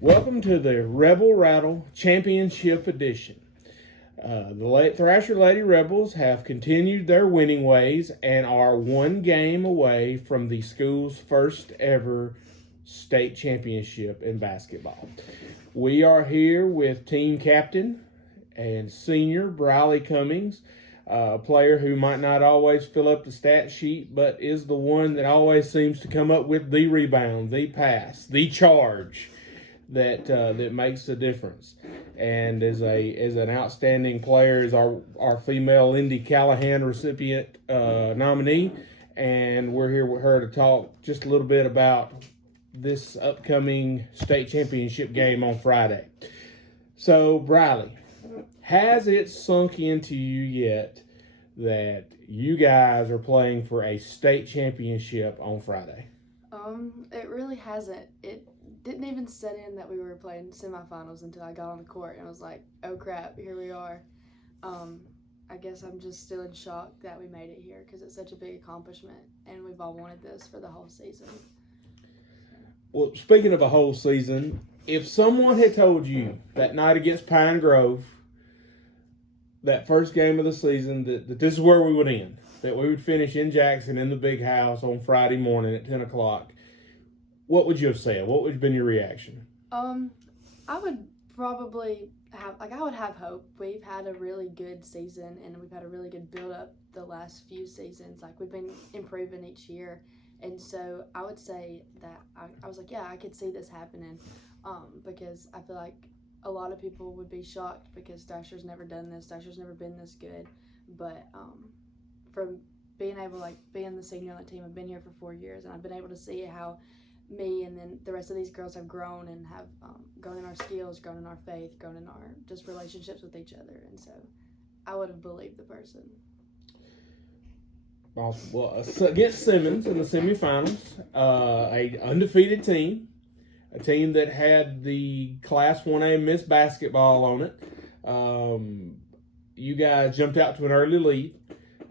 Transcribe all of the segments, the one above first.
Welcome to the Rebel Rattle Championship Edition. The Thrasher Lady Rebels have continued their winning ways and are one game away from the school's first ever state championship in basketball. We are here with team captain and senior Bryleigh Cummings, a player who might not always fill up the stat sheet, but is the one that always seems to come up with the rebound, the pass, the charge that makes a difference, and is an outstanding player. Is our female Lindy Callahan recipient nominee, and we're here with her to talk just a little bit about this upcoming state championship game on Friday. So, Bryleigh, has it sunk into you yet that you guys are playing for a state championship on Friday? It really hasn't. It didn't even set in that we were playing semifinals until I got on the court and I was like, oh crap, here we are. I guess I'm just still in shock that we made it here because it's such a big accomplishment and we've all wanted this for the whole season. Well, speaking of a whole season, if someone had told you that night against Pine Grove, that first game of the season, that this is where we would end, that we would finish in Jackson in the big house on Friday morning at 10 o'clock, what would you have said? What would have been your reaction? I would probably I would have hope. We've had a really good season and we've had a really good build up the last few seasons. Like, we've been improving each year. And so I would say that I was like, yeah, I could see this happening, because I feel like a lot of people would be shocked because Thrasher's never done this. Thrasher's never been this good. But from being able, like, being the senior on the team, I've been here for 4 years, and I've been able to see how me and then the rest of these girls have grown and have grown in our skills, grown in our faith, grown in our just relationships with each other. And so I would have believed the person. Awesome. Well, against Simmons in the semifinals, a undefeated team, a team that had the Class 1A Miss Basketball on it. You guys jumped out to an early lead,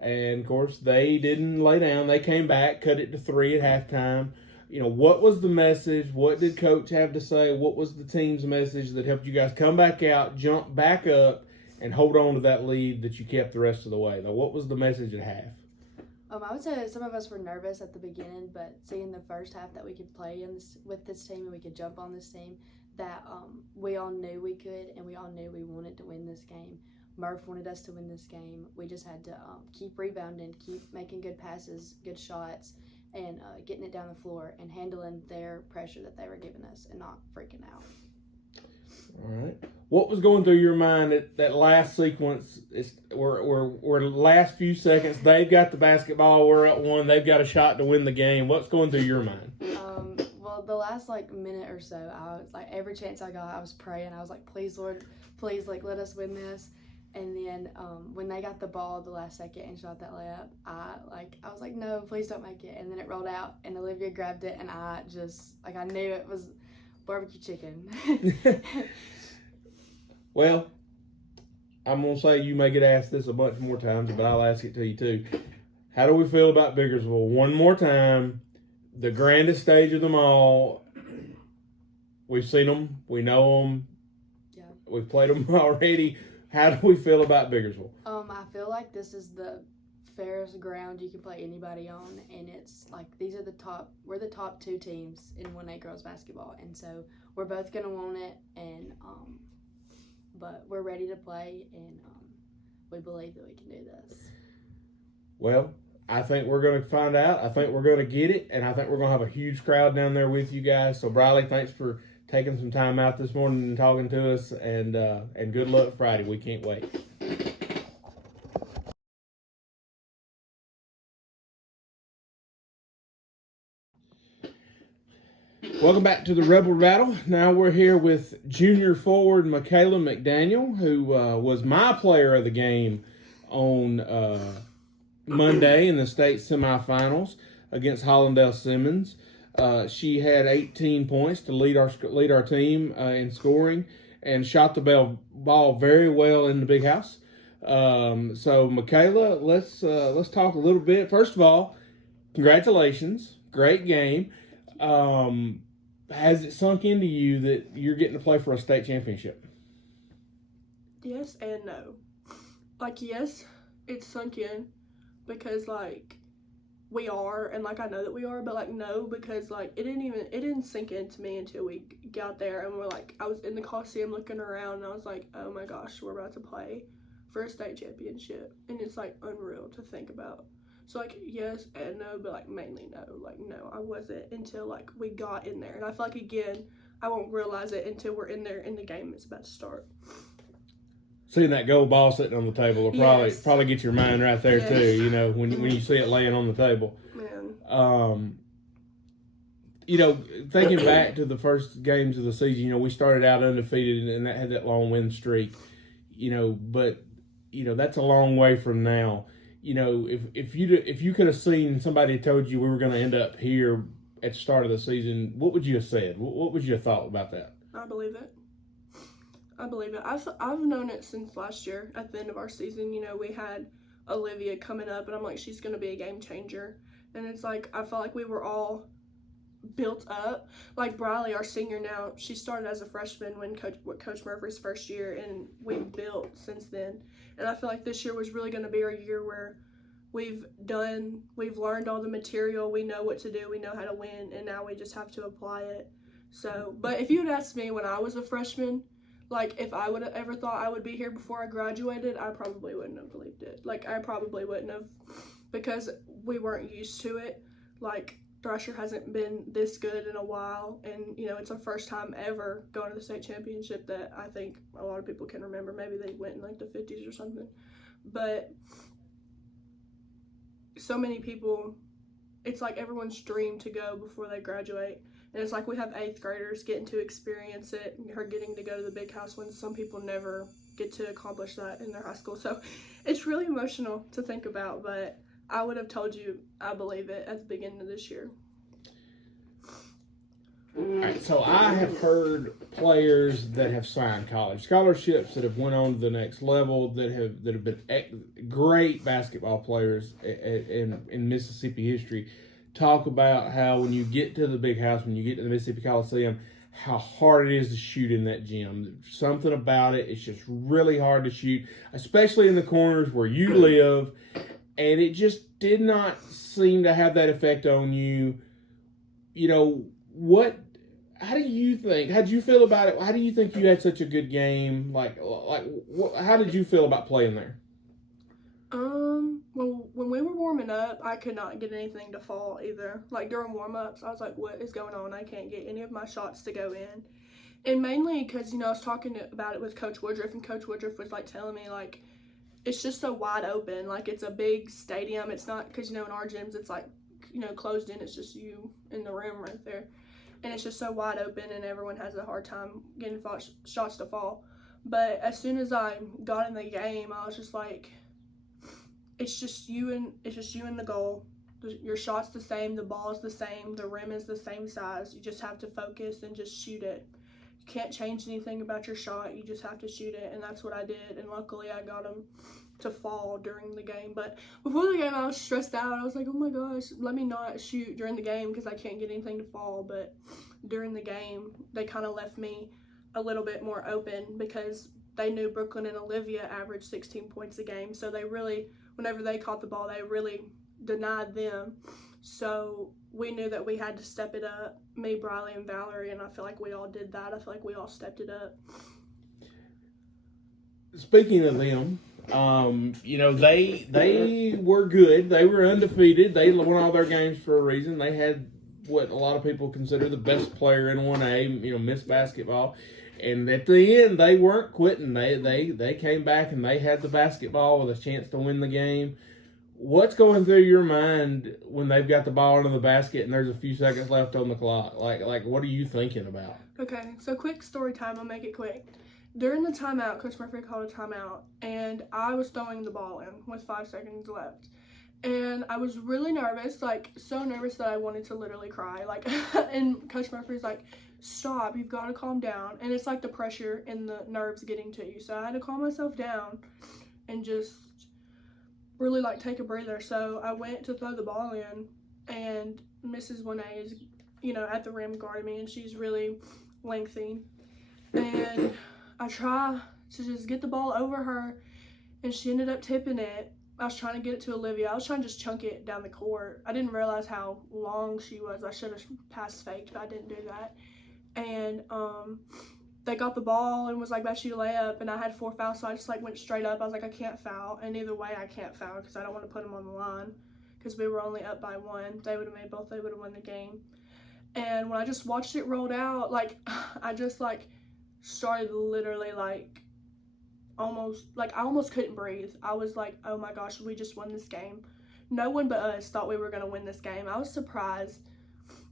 and of course they didn't lay down. They came back, cut it to 3 at halftime. You know, what was the message? What did Coach have to say? What was the team's message that helped you guys come back out, jump back up, and hold on to that lead that you kept the rest of the way? Now, what was the message at half? I would say that some of us were nervous at the beginning, but seeing the first half that we could play with this team and we could jump on this team, that we all knew we could and we all knew we wanted to win this game. Murph wanted us to win this game. We just had to keep rebounding, keep making good passes, good shots, and getting it down the floor and handling their pressure that they were giving us and not freaking out. All right. What was going through your mind at that last sequence? We're last few seconds. They've got the basketball. We're up 1. They've got a shot to win the game. What's going through your mind? Well, the last minute or so, I was like, every chance I got, I was praying. I was like, please, Lord, please, let us win this. And then when they got the ball the last second and shot that layup, I was like, no, please don't make it. And then it rolled out, and Olivia grabbed it, and I just, I knew it was barbecue chicken. Well, I'm going to say you may get asked this a bunch more times, but I'll ask it to you too. How do we feel about Biggersville? One more time, the grandest stage of them all. We've seen them. We know them. Yeah. We've played them already. How do we feel about Biggersville? I feel like this is the fairest ground you can play anybody on, and it's like we're the top 2 teams in 1A girls basketball, and so we're both going to want it, and but we're ready to play, and we believe that we can do this. Well, I think we're going to find out. I think we're going to get it, and I think we're going to have a huge crowd down there with you guys. So, Bryleigh, thanks for taking some time out this morning and talking to us, and good luck Friday. We can't wait. Welcome back to the Rebel Battle. Now we're here with junior forward MaKayla McDaniels, who was my player of the game on Monday in the state semifinals against Hollandale Simmons. She had 18 points to lead our team in scoring and shot the ball very well in the big house. So MaKayla, let's talk a little bit. First of all, congratulations, great game. has it sunk into you that you're getting to play for a state championship? Yes and no. Like, yes, it's sunk in because, like, we are, and, like, I know that we are, but, like, no, because, like, it didn't sink into me until we got there, and we're, like, I was in the Coliseum looking around, and I was like, oh my gosh, we're about to play for a state championship, and it's, like, unreal to think about. So, like, yes and no, but, like, mainly no. Like, no, I wasn't until, like, we got in there, and I feel like, again, I won't realize it until we're in there in the game it's about to start. Seeing that gold ball sitting on the table will probably get your mind right there too. You know, when you see it laying on the table. Man. You know, thinking back to the first games of the season, you know, we started out undefeated and that had that long win streak. You know, but you know that's a long way from now. You know, if you could have seen somebody told you we were going to end up here at the start of the season, what would you have said? What would you have thought about that? I believe it. I've known it since last year at the end of our season. You know, we had Olivia coming up, and I'm like, she's going to be a game changer. And it's like, I felt like we were all built up. Like Bryleigh, our senior now, she started as a freshman when Coach Murphy's first year, and we've built since then. And I feel like this year was really going to be our year where we've learned all the material, we know what to do, we know how to win, and now we just have to apply it. So, but if you had asked me when I was a freshman, like, if I would have ever thought I would be here before I graduated, I probably wouldn't have believed it. Like, I probably wouldn't have, because we weren't used to it. Like, Thrasher hasn't been this good in a while, and, you know, it's our first time ever going to the state championship that I think a lot of people can remember. Maybe they went in, like, the 50s or something. But so many people, it's like everyone's dream to go before they graduate. And it's like we have 8th graders getting to experience it, and her getting to go to the big house when some people never get to accomplish that in their high school. So it's really emotional to think about, but I would have told you I believe it at the beginning of this year. All right, so I have heard players that have signed college scholarships that have went on to the next level that have been great basketball players in Mississippi history talk about how when you get to the big house, when you get to the Mississippi Coliseum, how hard it is to shoot in that gym. Something about it, it's just really hard to shoot, especially in the corners where you live, and it just did not seem to have that effect on you. You know, how do you think, how did you feel about it? How do you think you had such a good game? How did you feel about playing there? Well, when we were warming up, I could not get anything to fall either. Like, during warm-ups, I was like, what is going on? I can't get any of my shots to go in. And mainly because, you know, I was talking about it with Coach Woodruff, and Coach Woodruff was, like, telling me, like, it's just so wide open. Like, it's a big stadium. It's not, because, you know, in our gyms, it's, like, you know, closed in. It's just you in the room right there. And it's just so wide open, and everyone has a hard time getting shots to fall. But as soon as I got in the game, I was just like, it's just you and the goal. Your shot's the same, the ball's the same, the rim is the same size. You just have to focus and just shoot it. You can't change anything about your shot. You just have to shoot it, and that's what I did. And luckily, I got them to fall during the game. But before the game, I was stressed out. I was like, oh my gosh, let me not shoot during the game because I can't get anything to fall. But during the game, they kind of left me a little bit more open because they knew Brooklyn and Olivia averaged 16 points a game. So they really, whenever they caught the ball, they really denied them. So we knew that we had to step it up, me, Bryleigh, and Valerie, and I feel like we all did that. I feel like we all stepped it up. Speaking of them, you know, they were good. They were undefeated. They won all their games for a reason. They had what a lot of people consider the best player in 1A, you know, Miss Basketball. And at the end, they weren't quitting. They came back and they had the basketball with a chance to win the game. What's going through your mind when they've got the ball into the basket and there's a few seconds left on the clock? Like what are you thinking about? Okay, so quick story time. I'll make it quick. During the timeout, Coach Murphy called a timeout, and I was throwing the ball in with 5 seconds left. And I was really nervous, like so nervous that I wanted to literally cry. Like, and Coach Murphy's like, stop, you've got to calm down. And it's like the pressure and the nerves getting to you. So I had to calm myself down and just really like take a breather. So I went to throw the ball in, and Mrs. 1A is, at the rim guarding me, and she's really lengthy. And I try to just get the ball over her, and she ended up tipping it. I was trying to get it to Olivia. I was trying to just chunk it down the court. I didn't realize how long she was. I should have pass faked, but I didn't do that. And they got the ball and was like, about you to lay up, and I had 4 fouls, so I just like went straight up. I was like, I can't foul, and either way I can't foul because I don't want to put them on the line because we were only up by 1. They would have made both. They would have won the game. And when I just watched it rolled out, like I just like started literally like I almost couldn't breathe. I was like, oh my gosh, we just won this game. No one but us thought we were going to win this game. I was surprised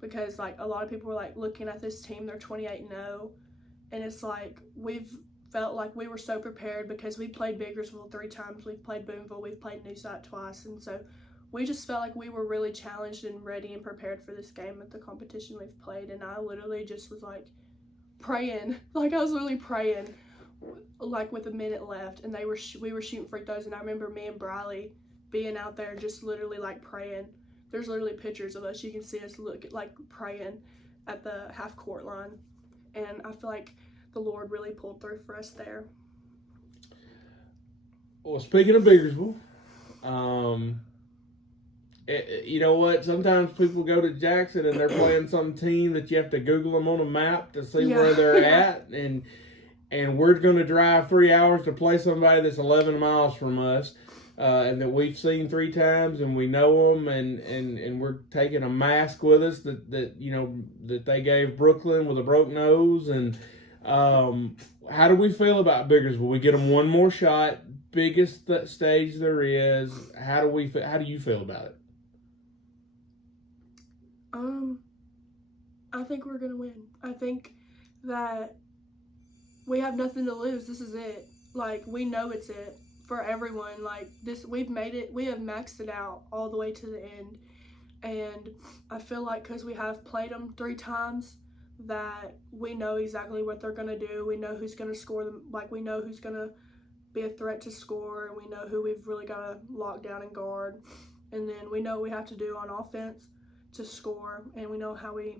because like a lot of people were like looking at this team, they're 28-0, and it's like we've felt like we were so prepared because we played Bakersfield 3 times, we've played Boonville, we've played Newside twice, and so we just felt like we were really challenged and ready and prepared for this game at the competition we've played. And I literally just was like praying, like I was literally praying, like with a minute left, and we were shooting free throws, and I remember me and Bryleigh being out there just literally like praying. There's literally pictures of us. You can see us like praying at the half court line, and I feel like the Lord really pulled through for us there. Well, speaking of Bakersfield, you know what? Sometimes people go to Jackson and they're playing some team that you have to Google them on a map to see where they're at, and we're going to drive 3 hours to play somebody that's 11 miles from us, and that we've seen 3 times, and we know them, and we're taking a mask with us that they gave Brooklyn with a broke nose. And how do we feel about Bakersfield? We get them one more shot, biggest stage there is. How do you feel about it? I think we're gonna win. I think that we have nothing to lose. This is it. Like, we know it's it for everyone. Like, this, we've made it. We have maxed it out all the way to the end. And I feel like because we have played them 3 times, that we know exactly what they're gonna do. We know who's gonna score them. Like, we know who's gonna be a threat to score, and we know who we've really got to lock down and guard. And then we know what we have to do on offense to score, and we know how we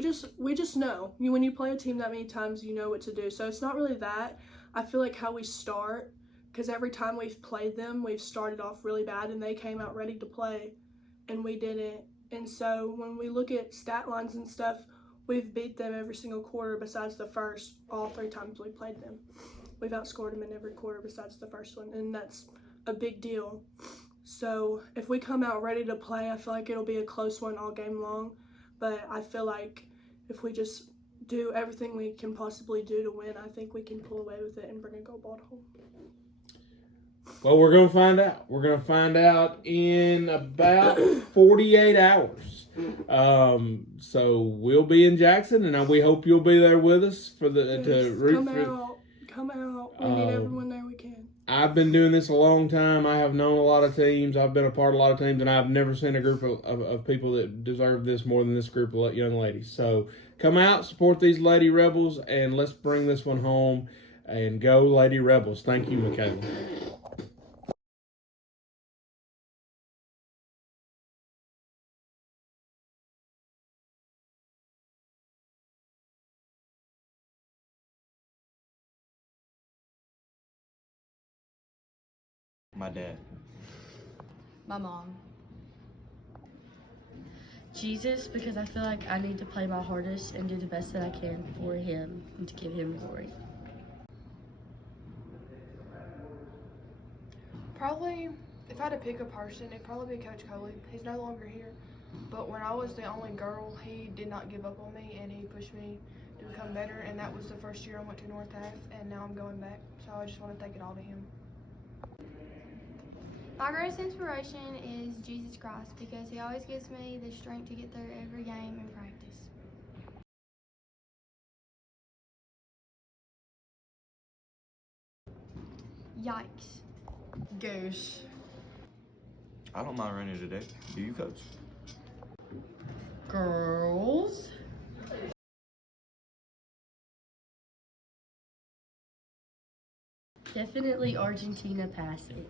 just know. When you play a team that many times, you know what to do. So it's not really that. I feel like how we start, because every time we've played them, we've started off really bad, and they came out ready to play, and we didn't. And so when we look at stat lines and stuff, we've beat them every single quarter besides the first, all 3 times we played them. We've outscored them in every quarter besides the first one, and that's a big deal. So if we come out ready to play, I feel like it'll be a close one all game long. But I feel like if we just do everything we can possibly do to win, I think we can pull away with it and bring a gold ball home. Well, we're going to find out. We're going to find out in about 48 hours. So we'll be in Jackson, and we hope you'll be there with us for to root for. Come out. We need everyone there we can. I've been doing this a long time. I have known a lot of teams. I've been a part of a lot of teams, and I've never seen a group of people that deserve this more than this group of young ladies. So come out, support these Lady Rebels, and let's bring this one home. And go Lady Rebels. Thank you, MaKayla. My dad. My mom. Jesus, because I feel like I need to play my hardest and do the best that I can for him and to give him glory. Probably, if I had to pick a person, it'd probably be Coach Coley. He's no longer here, but when I was the only girl, he did not give up on me, and he pushed me to become better, and that was the first year I went to North Half, and now I'm going back, so I just want to thank it all to him. My greatest inspiration is Jesus Christ because he always gives me the strength to get through every game and practice. Yikes. Goose. I don't mind running today. Do you, Coach? Girls. Definitely Argentina passing.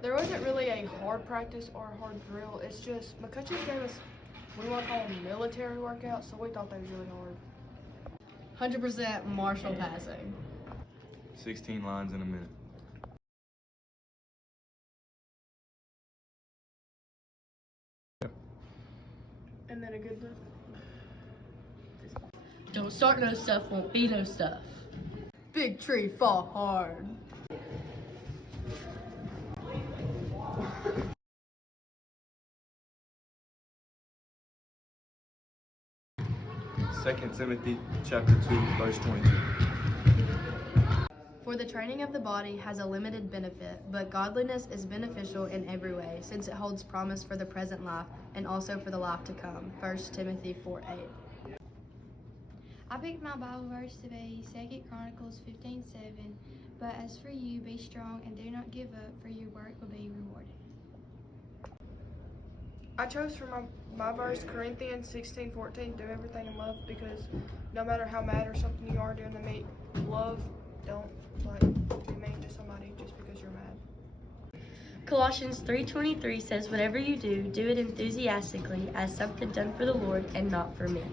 There wasn't really a hard practice or a hard drill. It's just my coaches gave us, we want to call them military workouts, so we thought they was really hard. 100% martial passing. 16 lines in a minute. And then a good lift. Don't start no stuff, won't be no stuff. Big tree, fall hard. Second Timothy chapter 2, verse 22. For the training of the body has a limited benefit, but godliness is beneficial in every way, since it holds promise for the present life and also for the life to come. 1 Timothy 4:8. I picked my Bible verse to be 2 Chronicles 15:7. But as for you, be strong and do not give up, for your work will be rewarded. I chose for my verse Corinthians 16:14. Do everything in love, because no matter how mad or something you are during the meet, love. Don't be mean to somebody just because you're mad. Colossians 3:23 says, whatever you do, do it enthusiastically as something done for the Lord and not for men.